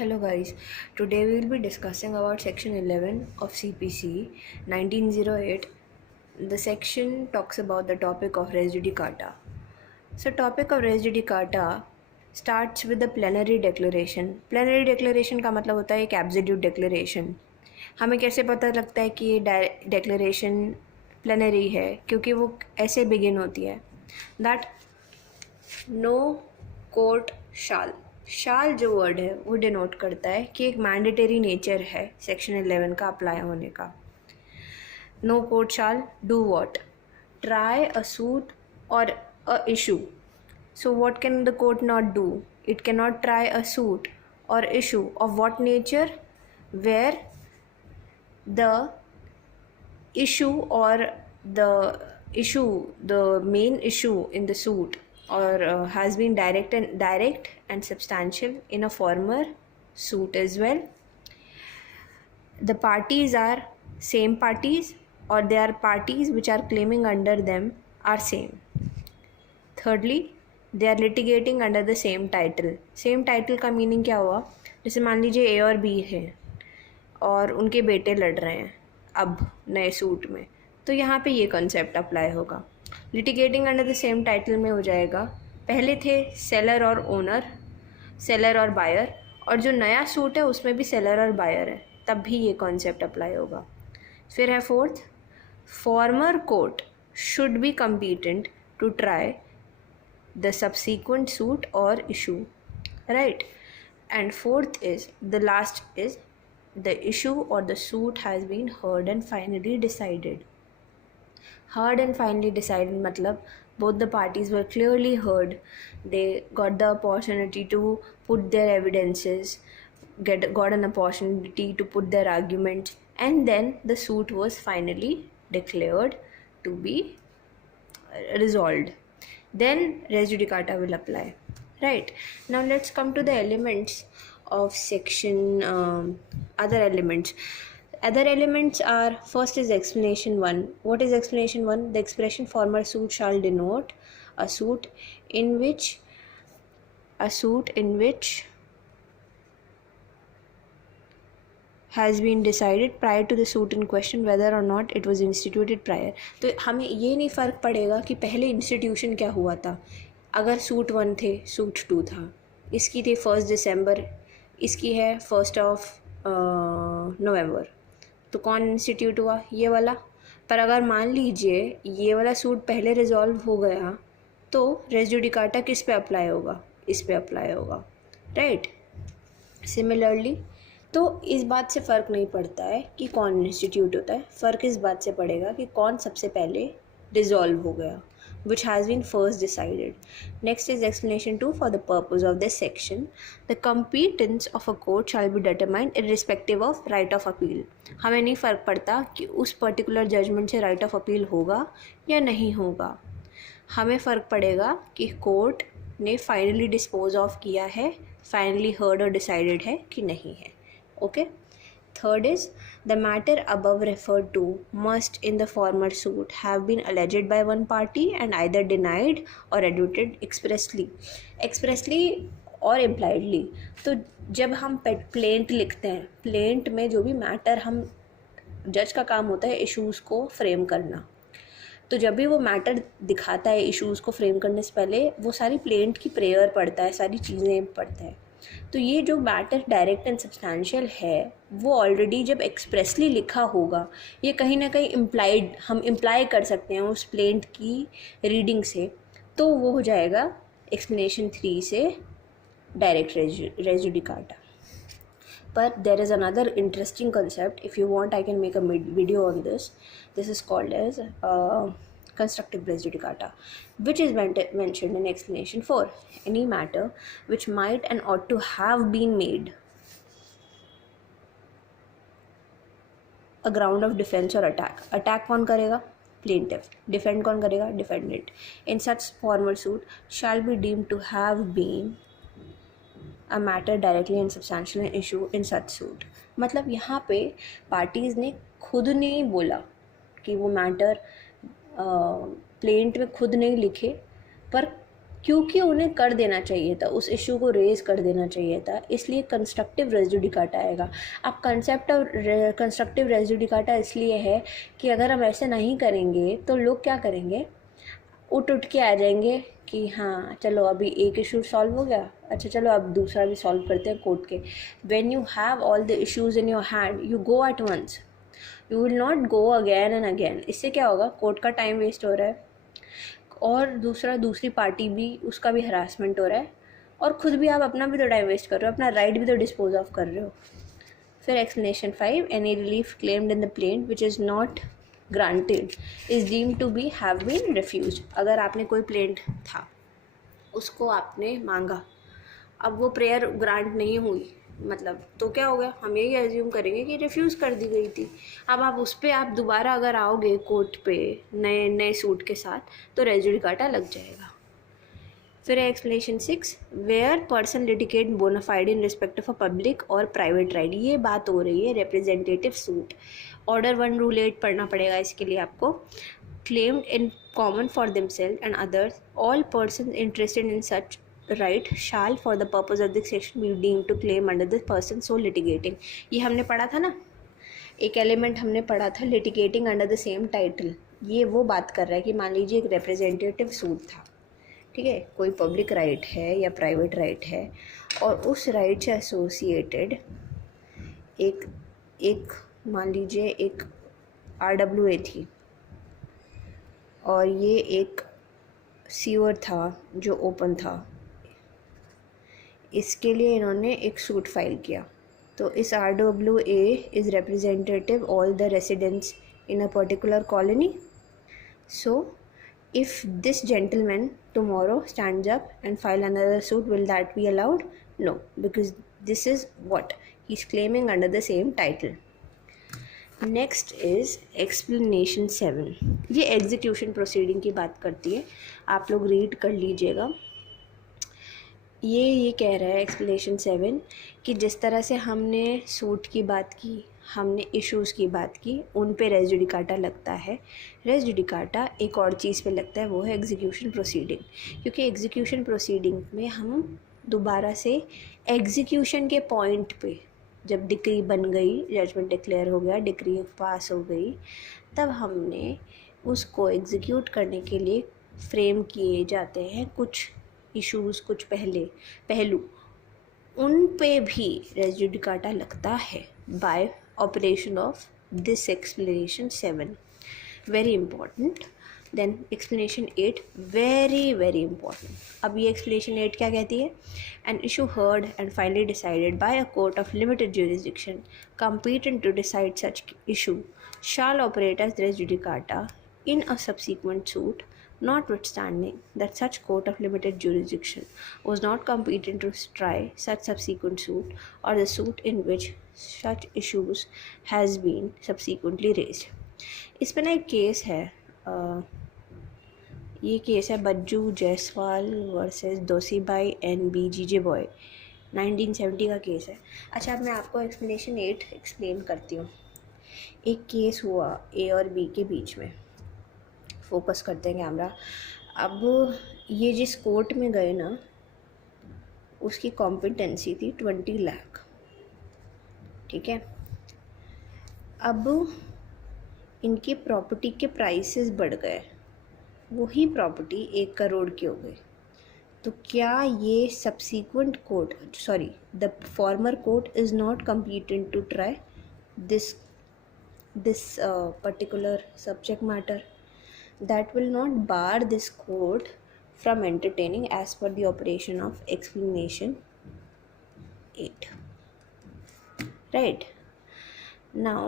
Hello guys, today we will be discussing about section 11 of CPC 1908. The section talks about the topic of res judicata. So topic of res judicata starts with the plenary declaration. Plenary declaration का मतलब होता है एक absolute declaration. हमें कैसे पता लगता है कि ये declaration plenary है, क्योंकि वो ऐसे begin होती है that no court शाल जो वर्ड है वो डिनोट करता है कि एक मैंडेटरी नेचर है सेक्शन 11 का अप्लाई होने का. No court shall do what? Try a suit or a issue. So what can the court not do? It can not try a suit or issue of what nature where the issue or the main issue in the suit or has been direct and substantial in a former suit as well. The parties are same parties or they are parties which are claiming under them are same. Thirdly, they are litigating under the same title. Same title का meaning क्या हुआ? जैसे मान लीजिए ए और B है और उनके बेटे लड़ रहे हैं अब नए सूट में, तो यहाँ पे ये कॉन्सेप्ट अप्लाई होगा. Litigating under the same title में हो जाएगा. पहले थे सेलर और ओनर, सेलर और बायर, और जो नया सूट है उसमें भी सेलर और बायर है, तब भी ये कॉन्सेप्ट अप्लाई होगा. फिर है fourth, former court should be competent to try the subsequent suit or issue, right. And fourth is the last is the issue or the suit has been heard and finally decided. Heard and finally decided मतलब both the parties were clearly heard. They got the opportunity to put their evidences, got an opportunity to put their arguments, and then the suit was finally declared to be resolved. Then res judicata will apply, right. Now let's come to the elements of section other elements are, first is explanation 1. What is explanation 1? The expression former suit shall denote a suit in which has been decided prior to the suit in question whether or not it was instituted prior. तो हमें ये नहीं फ़र्क पड़ेगा कि पहले institution क्या हुआ था. अगर सूट 1 थे, सूट 2 था, इसकी थी 1 दिसंबर, इसकी है 1 नवंबर, तो कौन इंस्टीट्यूट हुआ? ये वाला. पर अगर मान लीजिए ये वाला सूट पहले रिजॉल्व हो गया, तो रेस जुडिकाटा किस पे अप्लाई होगा? इस पे अप्लाई होगा, राइट. सिमिलरली तो इस बात से फ़र्क नहीं पड़ता है कि कौन इंस्टीट्यूट होता है, फ़र्क इस बात से पड़ेगा कि कौन सबसे पहले रिजॉल्व हो गया, which has been first decided. Next is explanation 2. For the purpose of this section, the competence of a court shall be determined irrespective of right of appeal. हमें नहीं फ़र्क पड़ता कि उस पर्टिकुलर जजमेंट से right of appeal होगा या नहीं होगा. हमें फ़र्क पड़ेगा कि कोर्ट ने फाइनली डिस्पोज ऑफ किया है, फाइनली हर्ड और डिसाइडेड है कि नहीं है. Okay. Third is, the matter above referred to must in the former suit have been alleged by one party and either denied or admitted expressly or impliedly. तो जब हम प्लेंट लिखते हैं, प्लेंट में जो भी मैटर, हम जज का काम होता है इश्यूज़ को फ्रेम करना, तो जब भी वो मैटर दिखाता है इश्यूज़ को फ्रेम करने से पहले वो सारी प्लेंट की प्रेयर पढ़ता है, सारी चीज़ें पढ़ता है. तो ये जो मैटर डायरेक्ट एंड सब्सटैंशियल है वो ऑलरेडी जब एक्सप्रेसली लिखा होगा, ये कहीं ना कहीं इम्प्लाइड, हम इम्प्लाई कर सकते हैं उस प्लेंट की रीडिंग से, तो वो हो जाएगा एक्सप्लेनेशन 3 से direct res judicata. But there is another interesting concept. If you want, I can make a video on this. This is called as constructive res judicata, which is mentioned in explanation 4. Any matter which might and ought to have been made a ground of defense or attack. Attack कौन करेगा? Plaintiff. Defend कौन करेगा? Defendant. In such former suit shall be deemed to have been a matter directly and substantial an issue in such suit. मतलब यहाँ पे parties ने खुद नहीं बोला कि वो मैटर प्लेंट में खुद नहीं लिखे, पर क्योंकि उन्हें कर देना चाहिए था, उस इशू को रेज़ कर देना चाहिए था, इसलिए कंस्ट्रक्टिव रेज़ जुडिकाटा आएगा। अब concept of constructive res judicata इसलिए है कि अगर हम ऐसे नहीं करेंगे तो लोग क्या करेंगे, उठ के आ जाएंगे कि हाँ चलो अभी एक इशू सॉल्व हो गया, अच्छा चलो अब दूसरा भी सॉल्व करते हैं कोर्ट के। When you have all the issues in your hand you go at once, you will not go again and again. इससे क्या होगा, कोर्ट का टाइम वेस्ट हो रहा है और दूसरी पार्टी भी, उसका भी हरासमेंट हो रहा है और ख़ुद भी आप अपना भी तो टाइम वेस्ट कर रहे हो, अपना राइट भी तो डिस्पोज ऑफ कर रहे हो। फिर explanation 5, any relief claimed in the plaint which is not granted is deemed to be have been refuse. अगर आपने कोई प्लेंट था उसको आपने मांगा, अब वो प्रेयर ग्रांट नहीं हुई, मतलब तो क्या हो गया, हम यही एज्यूम करेंगे कि रिफ्यूज़ कर दी गई थी। अब आप उस पर आप दोबारा अगर आओगे कोर्ट पे नए सूट के साथ तो रेज़ जुडिकाटा लग जाएगा। फिर explanation 6, where person litigate bona fide in respect of a public और प्राइवेट राइट। ये बात हो रही है रिप्रेजेंटेटिव सूट। ऑर्डर 1 रूल 8 पढ़ना पड़ेगा इसके लिए आपको। Claimed in common for themself and others, all person interested in such right shall for the purpose of this section be deemed to claim under the person so litigating। ये हमने पढ़ा था ना, एक एलिमेंट हमने पढ़ा था litigating under the same title. ये वो बात कर रहा है कि मान लीजिए एक रिप्रेजेंटेटिव सूट था, ठीक है, कोई पब्लिक राइट है या प्राइवेट राइट है और उस राइट से एसोसिएटेड एक मान लीजिए एक RWA थी और ये एक सीवर था जो ओपन था, इसके लिए इन्होंने एक सूट फाइल किया। तो इस RWA is representative all the residents in a particular colony. So if this gentleman tomorrow stands up and file another suit, will that be allowed? No, because this is what he is claiming under the same title. Next is explanation 7। ये execution proceeding की बात करती है, आप लोग read कर लीजिएगा। ये कह रहा है एक्सप्लेनेशन 7 कि जिस तरह से हमने सूट की बात की, हमने इश्यूज़ की बात की, उन पे रेज़ जुडिकाटा लगता है। रेज़ जुडिकाटा एक और चीज़ पे लगता है, वो है एग्जीक्यूशन प्रोसीडिंग। क्योंकि एग्जीक्यूशन प्रोसीडिंग में हम दोबारा से एग्जीक्यूशन के पॉइंट पे, जब डिक्री बन गई, जजमेंट डिक्लेयर हो गया, डिक्री पास हो गई, तब हमने उसको एग्जीक्यूट करने के लिए फ्रेम किए जाते हैं कुछ इश्यूज़, कुछ पहलू, उन पे भी रेज़ जुडिकाटा लगता है by operation of this explanation 7। Very important. Then explanation 8, very very important. अब ये एक्सप्लेनेशन 8 क्या कहती है? An issue heard and finally decided by a court of limited jurisdiction competent to decide such issue shall operate as res judicata in a subsequent suit, notwithstanding that such court of limited jurisdiction was not competent to try such subsequent suit or the suit in which such issues has been subsequently raised। इस पर ना एक case है, ये case है Bajju Jaiswal versus Doshibai NBGJ बॉय, 1970 का case है। अच्छा, अब मैं आपको एक्सप्लेनेशन 8 एक्सप्लेन करती हूँ। एक केस हुआ A और B के बीच में। फोकस करते हैं कैमरा। अब ये जिस कोर्ट में गए ना, उसकी कॉम्पिटेंसी थी 20 लाख, ठीक है। अब इनकी प्रॉपर्टी के प्राइसेस बढ़ गए, वही प्रॉपर्टी 1 करोड़ की हो गई। तो क्या ये subsequent court, sorry, the former court is not competent to try this particular subject matter? That will not bar this court from entertaining as per the operation of explanation 8. Right now